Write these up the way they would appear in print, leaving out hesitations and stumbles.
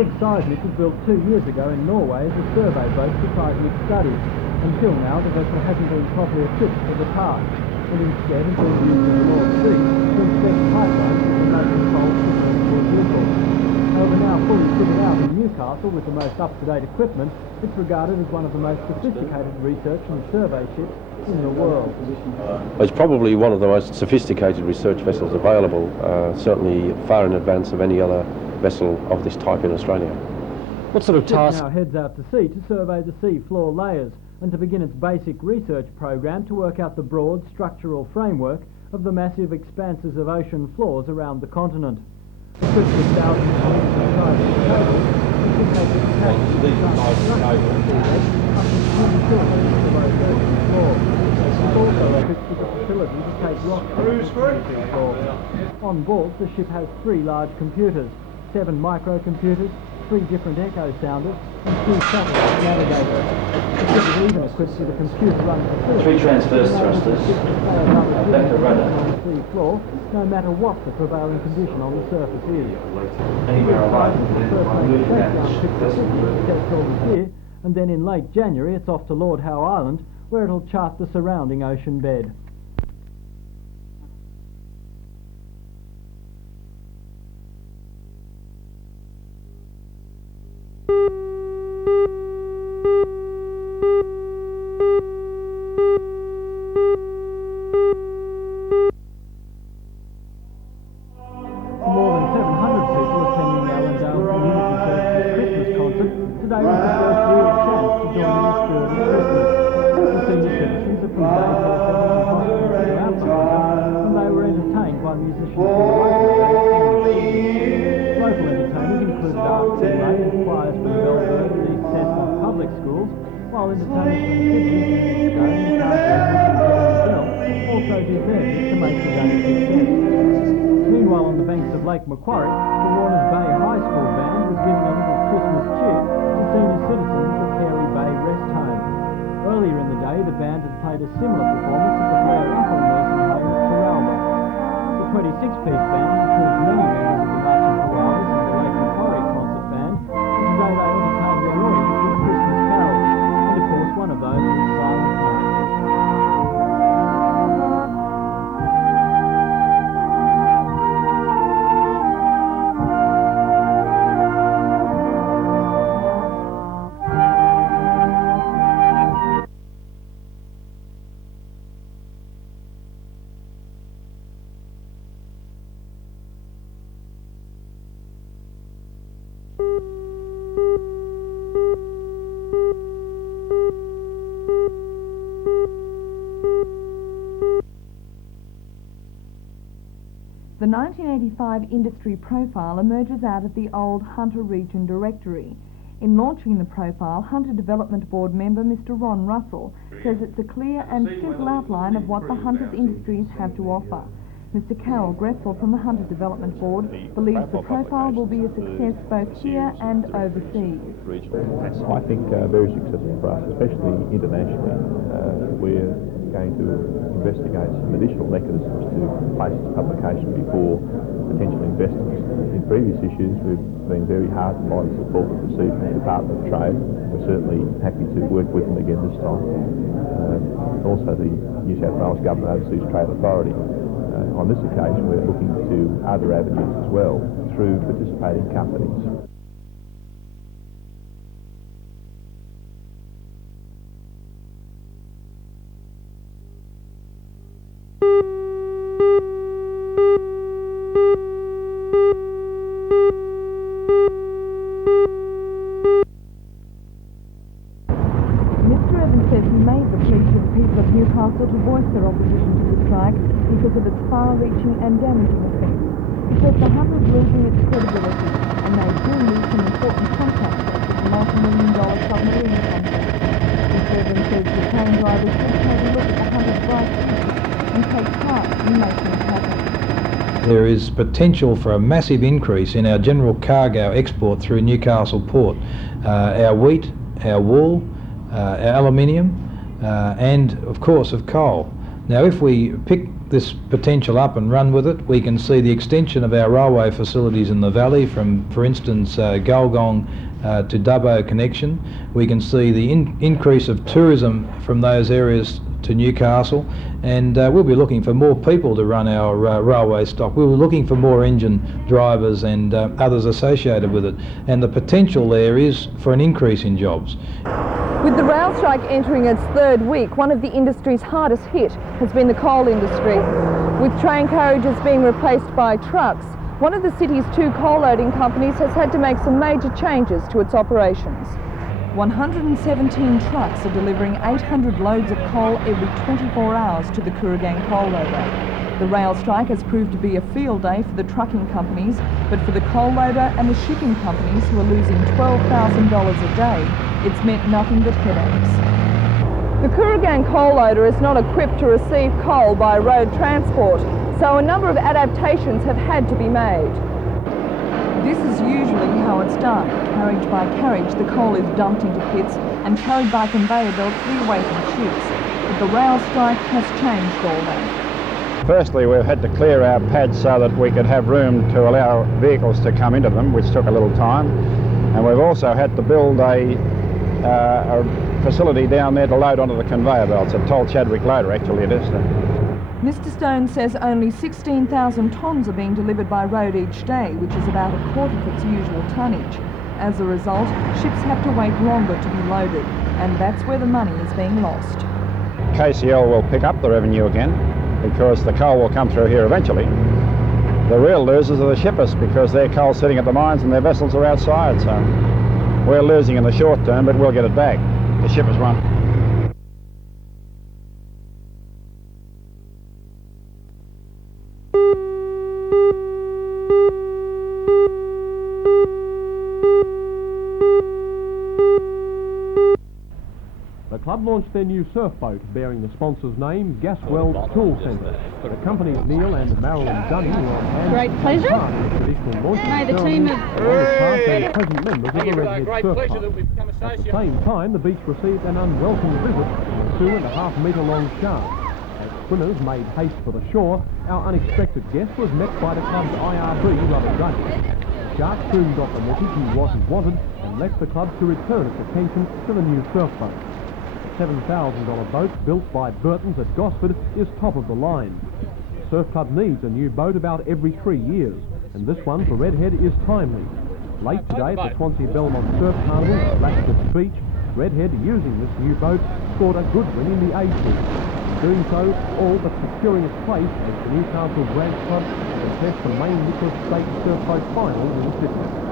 rig seismic was built 2 years ago in Norway as a survey boat for seismic studies. Until now, the vessel hasn't been properly equipped for the task, and instead has been used in the North Sea to inspect pipelines with remote control submersible vehicles. However, now fully fitted out in Newcastle with the most up-to-date equipment, it's regarded as one of the most sophisticated research and survey ships in the world. It's probably one of the most sophisticated research vessels available, certainly far in advance of any other vessel of this type in Australia. What sort of task? It now heads out to sea to survey the sea floor layers and to begin its basic research program to work out the broad structural framework of the massive expanses of ocean floors around the continent. Equipped with thousands of meters of seismic cables, it can take its tanks to the structural seabed up to 10 kilometres below the ocean floor. It's also equipped with the facility to take rock samples from the floor. On board, the ship has 3 large computers, 7 microcomputers, 3 different echo sounders, and 2 satellite navigators. The ship is even equipped with a computer-run facility. 3 transverse thrusters, vector rudder. On the sea floor, no matter what the prevailing condition on the surface is. Anywhere alive, Test all this year, and then in late January it's off to Lord Howe Island, where it'll chart the surrounding ocean bed. Macquarie, the Warners Bay High School band was giving a little Christmas cheer to senior citizens at Carey Bay Rest Home. Earlier in the day, the band had played a similar performance at the Blair Apple Nursing Home at Terralba. The 26-piece band includes many members of the Marching Koalas and the Lake Macquarie Concert Band, and today they entertained their audience with Christmas carols, and of course one of those was Silent Night. The 1985 industry profile emerges out of the old Hunter Region Directory. In launching the profile, Hunter Development Board member Mr. Ron Russell says it's a clear and simple outline of what the Hunters industries have to offer. Mr. Carol Gretzel from the Hunter Development Board believes the profile will be a success both here and overseas. I think very successful for us, especially internationally. We're going to investigate some additional mechanisms to place its publication before potential investors. In previous issues, we've been very heartened by the support we've received from the Department of Trade. We're certainly happy to work with them again this time. Also the New South Wales Government Overseas Trade Authority. On this occasion, we're looking to other avenues as well through participating companies. Newcastle to voice their opposition to the strike because of its far-reaching and damaging effects. He says the Hunter is losing its credibility and they do need some important contracts such as the multi-million-dollar submarine contract. Mr. Evans says the train drivers should take a look at the Hunter's bright future and take part in making it happen. There is potential for a massive increase in our general cargo export through Newcastle Port. Our wheat, our wool, our aluminium, and of course of coal. Now, if we pick this potential up and run with it, we can see the extension of our railway facilities in the valley from, for instance, Gulgong to Dubbo connection. We can see the increase of tourism from those areas to Newcastle, and we'll be looking for more people to run our railway stock. We'll be looking for more engine drivers and others associated with it, and the potential there is for an increase in jobs. With the rail strike entering its third week, one of the industry's hardest hit has been the coal industry. With train carriages being replaced by trucks, one of the city's two coal loading companies has had to make some major changes to its operations. 117 trucks are delivering 800 loads of coal every 24 hours to the Kooragang coal loader. The rail strike has proved to be a field day for the trucking companies, but for the coal loader and the shipping companies who are losing $12,000 a day, it's meant nothing but headaches. The Kooragang coal loader is not equipped to receive coal by road transport, so a number of adaptations have had to be made. This is usually how it's done. Carriage by carriage, the coal is dumped into pits and carried by conveyor belt to the awaiting ships. But the rail strike has changed all that. Firstly, we've had to clear our pads so that we could have room to allow vehicles to come into them, which took a little time. And we've also had to build a facility down there to load onto the conveyor belts. A Tall Chadwick loader, actually, it is. Mr Stone says only 16,000 tonnes are being delivered by road each day, which is about a quarter of its usual tonnage. As a result, ships have to wait longer to be loaded, and that's where the money is being lost. KCL will pick up the revenue again, because the coal will come through here eventually. The real losers are the shippers, because their coal's sitting at the mines and their vessels are outside, so we're losing in the short term, but we'll get it back. The shippers won't. The club launched their new surf boat bearing the sponsor's name, Gaswell Tool Centre. The company's Neil and Marilyn Dunning were on hand. Great pleasure. May the team of... and present members of the Redhead Surf Club. At the same time, the beach received an unwelcome visit from a 2.5 metre long shark. As swimmers made haste for the shore, our unexpected guest was met by the club's IRB rubber ducky. The shark soon got the message he wasn't wanted and left the club to return its attention to the new surf boat. $7,000 boat built by Burton's at Gosford is top of the line. The Surf Club needs a new boat about every 3 years, and this one for Redhead is timely. Late today at the Swansea Belmont Surf Carnival at Ratcliffe Beach, Redhead, using this new boat, scored a good win in the A Group. In doing so, all but securing its place as the Newcastle Drag Club contest the main Nicholas Strait Surf Boat Final in Sydney.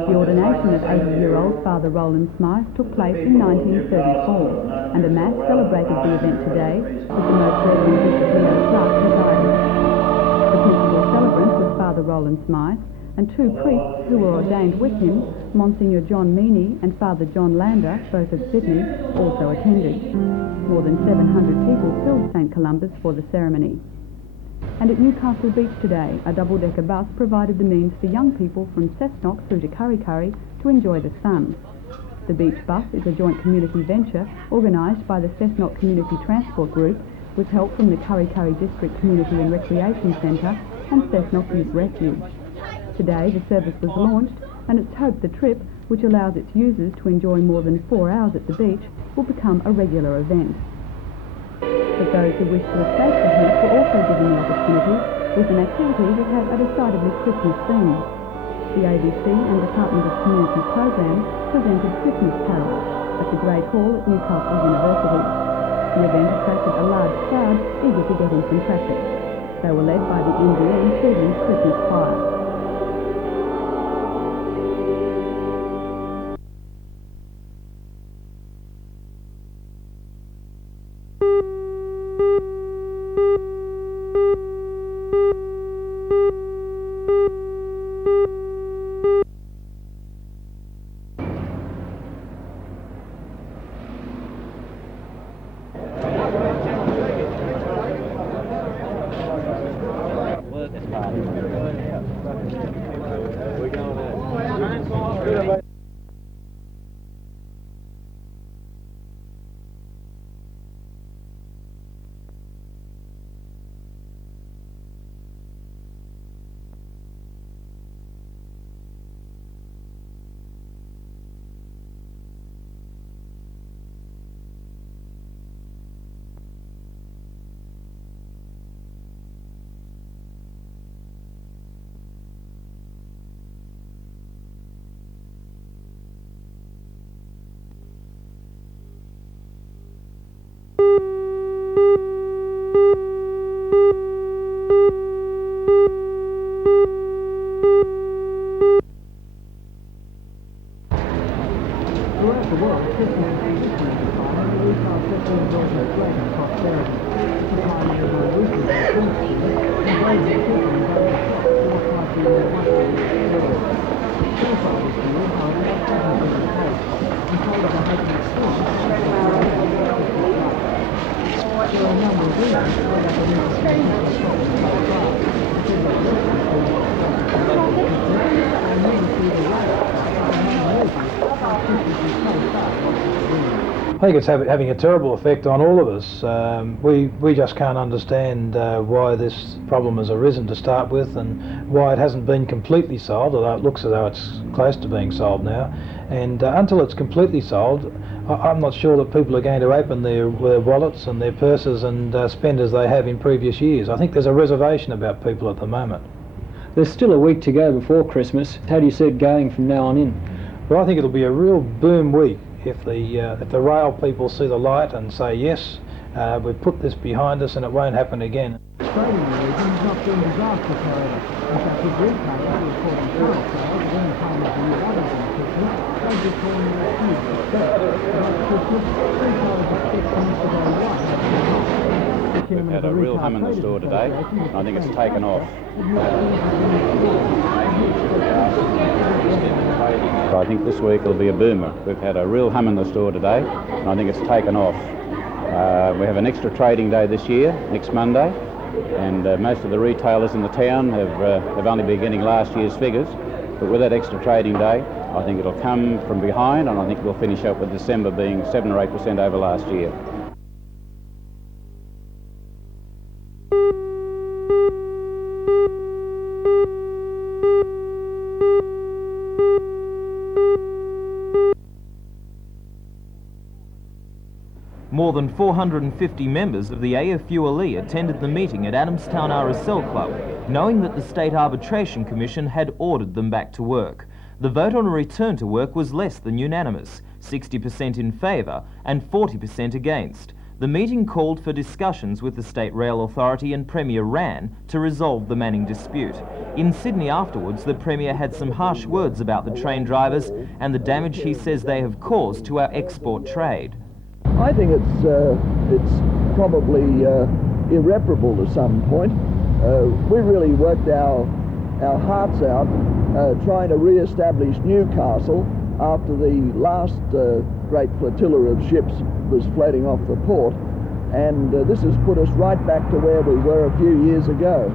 The ordination of 80-year-old Father Roland Smythe took place in 1934, and a mass celebrated the event today with the most Reverend Bishop Leo Clark presiding. The principal celebrant was Father Roland Smythe, and two priests who were ordained with him, Monsignor John Meany and Father John Lander, both of Sydney, also attended. More than 700 people filled St Columba's for the ceremony. And at Newcastle Beach today, a double-decker bus provided the means for young people from Cessnock through to Kurri Kurri to enjoy the sun. The beach bus is a joint community venture organised by the Cessnock Community Transport Group with help from the Kurri Kurri District Community and Recreation Centre and Cessnock Youth Refuge. Today the service was launched, and it's hoped the trip, which allows its users to enjoy more than 4 hours at the beach, will become a regular event. But those who wish to escape the heat were also given the opportunity with an activity that had a decidedly Christmas theme. The ABC and Department of Community Programs presented Christmas carols at the Great Hall at Newcastle University. The event attracted a large crowd eager to get in some practice. They were led by the NBN Children's Christmas Choir. Throughout the world, Christmas is traditionally defined as the retail sector enjoys a greater prosperity. The pioneer of more recent reforms and those that keep them going shop to what might be more luxury experience. So far this year, however, that hasn't been the case, and traders are hoping to see there are a number of reasons for that the new traditional shops so far. I think it's having a terrible effect on all of us. We just can't understand why this problem has arisen to start with, and why it hasn't been completely solved, although it looks as though it's close to being solved now. And until it's completely solved, I'm not sure that people are going to open their wallets and their purses and spend as they have in previous years. I think there's a reservation about people at the moment. There's still a week to go before Christmas. How do you see it going from now on in? Well, I think it'll be a real boom week if the rail people see the light and say, yes, we've put this behind us and it won't happen again. Trading in the region has not been disastrous, however. In fact, with retailers reporting sales at any time of the year other than Christmas, they've been calling it a huge success. Like Christmas, retailers expect things to go right. We've had a real hum in the store today. I think it's taken off. So I think this week will be a boomer. We've had a real hum in the store today, and I think it's taken off. We have an extra trading day this year, next Monday, and most of the retailers in the town have only been getting last year's figures. But with that extra trading day, I think it'll come from behind, and I think we'll finish up with December being 7 or 8% over last year. More than 450 members of the AFULE attended the meeting at Adamstown RSL Club, knowing that the State Arbitration Commission had ordered them back to work. The vote on a return to work was less than unanimous, 60% in favour and 40% against. The meeting called for discussions with the State Rail Authority and Premier Rann to resolve the Manning dispute. In Sydney afterwards, the Premier had some harsh words about the train drivers and the damage he says they have caused to our export trade. I think it's probably irreparable to some point. We really worked our hearts out trying to re-establish Newcastle after the last great flotilla of ships was floating off the port, and this has put us right back to where we were a few years ago.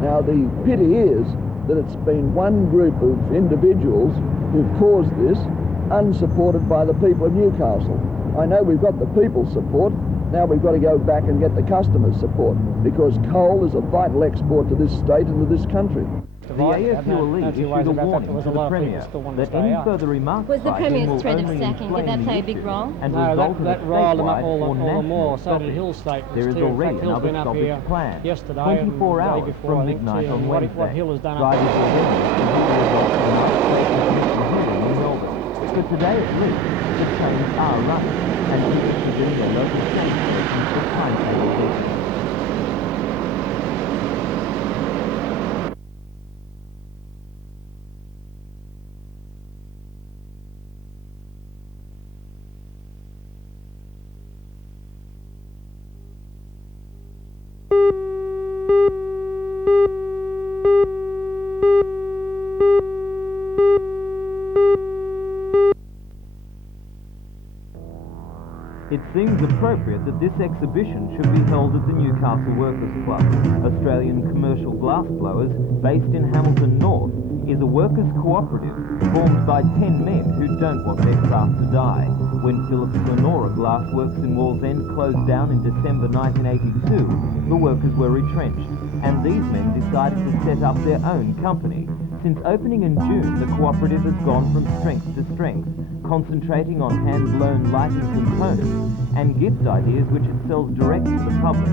Now the pity is that it's been one group of individuals who've caused this, unsupported by the people of Newcastle. I know we've got the people's support, now we've got to go back and get the customers' support, because coal is a vital export to this state and to this country. The AFULE issued a warning to the Premier that any further remarks was the by him Premier's will threat of only sacking. Did that inflame play a the big issue role? and No, result in a that riled them up statewide all or the more. national So did Hill stoppage. State. There is too. already In fact, Hill's another been up stoppage here planned, yesterday 24 and the day hours before, from I think, midnight on what Wednesday. Hill has done up Drivers there. already in Melbourne. But today at least, the trains are running, and increases in their local train stations for timetable reasons. It seems appropriate that this exhibition should be held at the Newcastle Workers Club. Australian Commercial Glassblowers, based in Hamilton North, is a workers' cooperative formed by 10 men who don't want their craft to die. When Phillips Lenora Glassworks in Wallsend closed down in December 1982, the workers were retrenched, and these men decided to set up their own company. Since opening in June, the cooperative has gone from strength to strength, concentrating on hand-blown lighting components and gift ideas which it sells direct to the public.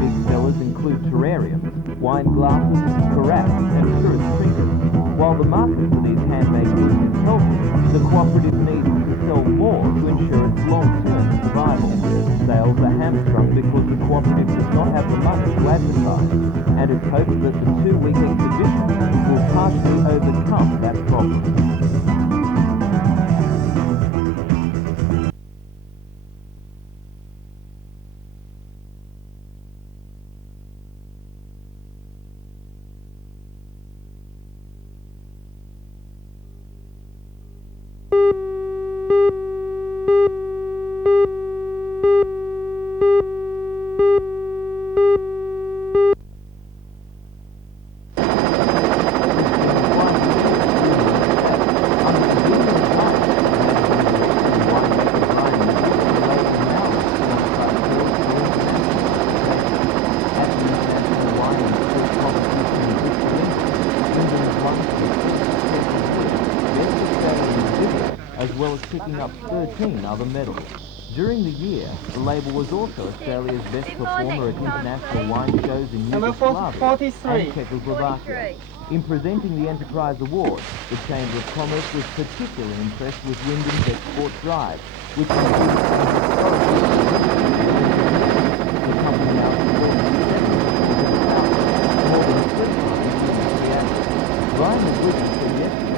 Big sellers include terrariums, wine glasses, carafes and tourist trinkets. While the market for these handmade goods is healthy, the cooperative needs sell more to ensure its long-term survival. Sales are hamstrung because the cooperative does not have the money to advertise, and it hopes that the 2-week exhibition will partially overcome that problem. As well as picking up 13 other medals. During the year, the label was also Australia's best performer at international wine shows in Yugoslavia and Czechoslovakia. In presenting the Enterprise Award, the Chamber of Commerce was particularly impressed with Wyndham's export drive, which includes the company now more than 3 times. Brian McGuigan said yesterday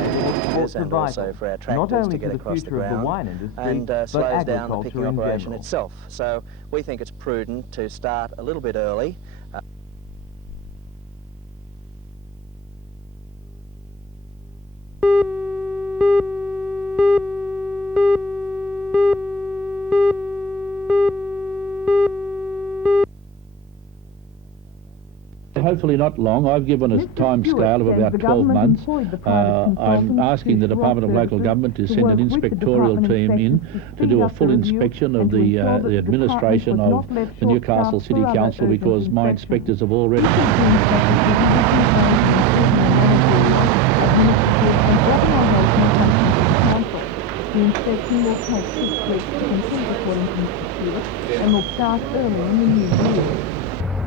and also for our tractors to get across the ground, and slows down the picking operation itself. So we think it's prudent to start a little bit early. Hopefully not long. I've given a time scale of about 12 months. I'm asking the Department of Local Government to send an inspectorial team in to do a full inspection of the administration of the Newcastle City Council, because my inspectors have already... The inspection will take 6 weeks to complete according to Mr. Stewart and will start early in the new year.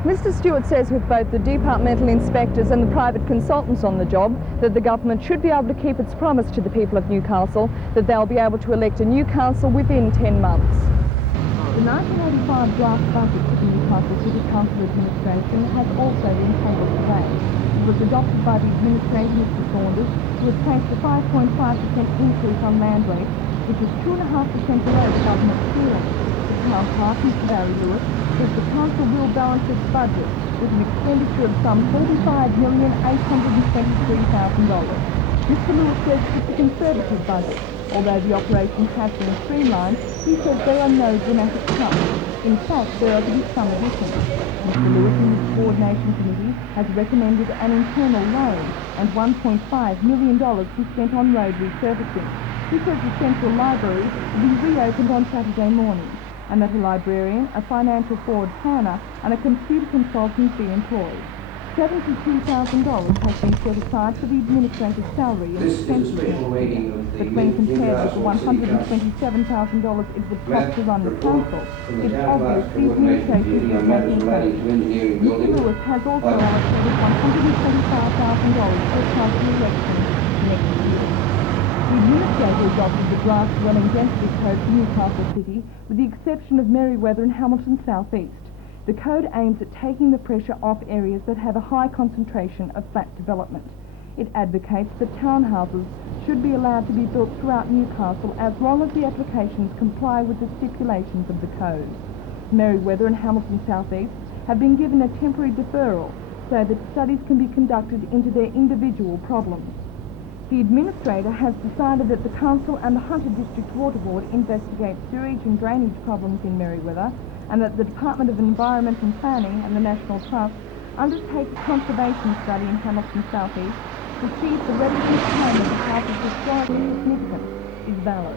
Mr. Stewart says with both the departmental inspectors and the private consultants on the job that the government should be able to keep its promise to the people of Newcastle that they'll be able to elect a new council within 10 months. The 1985 draft budget for the Newcastle City Council administration has also been tabled today. It was adopted by the administrator, Mr. Saunders, who has placed a 5.5% increase on land rates, which is 2.5% below the government's ceiling. The town clerk, Mr. Barry Lewis, says the council will balance its budget with an expenditure of some $45,823,000. Mr. Lewis says it's a conservative budget. Although the operation has been streamlined, he says there are no dramatic cuts. In fact, there are to be some additions. Mr. Lewis in his coordination committee has recommended an internal loan and $1.5 million be spent on road resurfacing. He says the Central Library will be reopened on Saturday morning, and that a librarian, a financial forward planner and a computer consultant be employed. $72,000 has been set aside for the administrator's salary and expenses next year, but when compared with the $127,000 it would cost to run the council, it's obvious the administration is taking place. Mr. Lewis has also allocated $125,000 for a council election next year. The administrator adopted the draft dwelling density code for Newcastle City, with the exception of Merewether and Hamilton South East. The code aims at taking the pressure off areas that have a high concentration of flat development. It advocates that townhouses should be allowed to be built throughout Newcastle as long as the applications comply with the stipulations of the code. Merewether and Hamilton South East have been given a temporary deferral so that studies can be conducted into their individual problems. The administrator has decided that the council and the Hunter District Water Board investigate sewage and drainage problems in Merewether, and that the Department of Environment and Planning and the National Trust undertake a conservation study in Hamilton South East to see if the residents' claim of the house is historically significant is valid.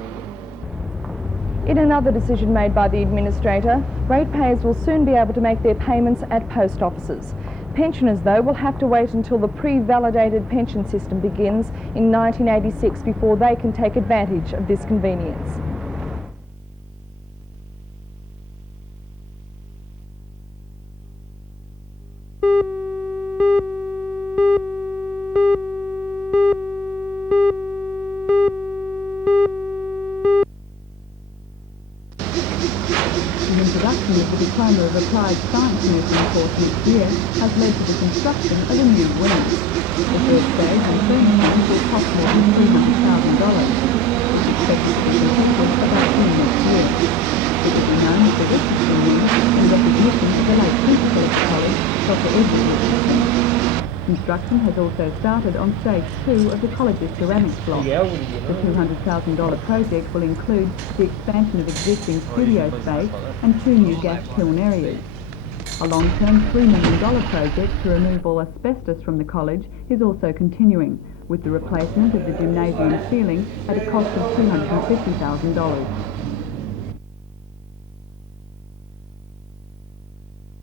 In another decision made by the administrator, ratepayers will soon be able to make their payments at post offices. Pensioners, though, will have to wait until the pre-validated pension system begins in 1986 before they can take advantage of this convenience. applied science nursing course next year has led to the construction of a new wing. The third stage and furnishing will cost more than $300,000. It's expected to be completed about June next year. It will be known as the Richardson Wing in recognition of the late principal of the college, Dr. Edward Richardson. Construction has also started on stage 2 of the college's ceramics block. The $200,000 project will include the expansion of existing studio space and 2 new gas kiln areas. A long-term $3 million project to remove all asbestos from the college is also continuing, with the replacement of the gymnasium ceiling at a cost of $250,000.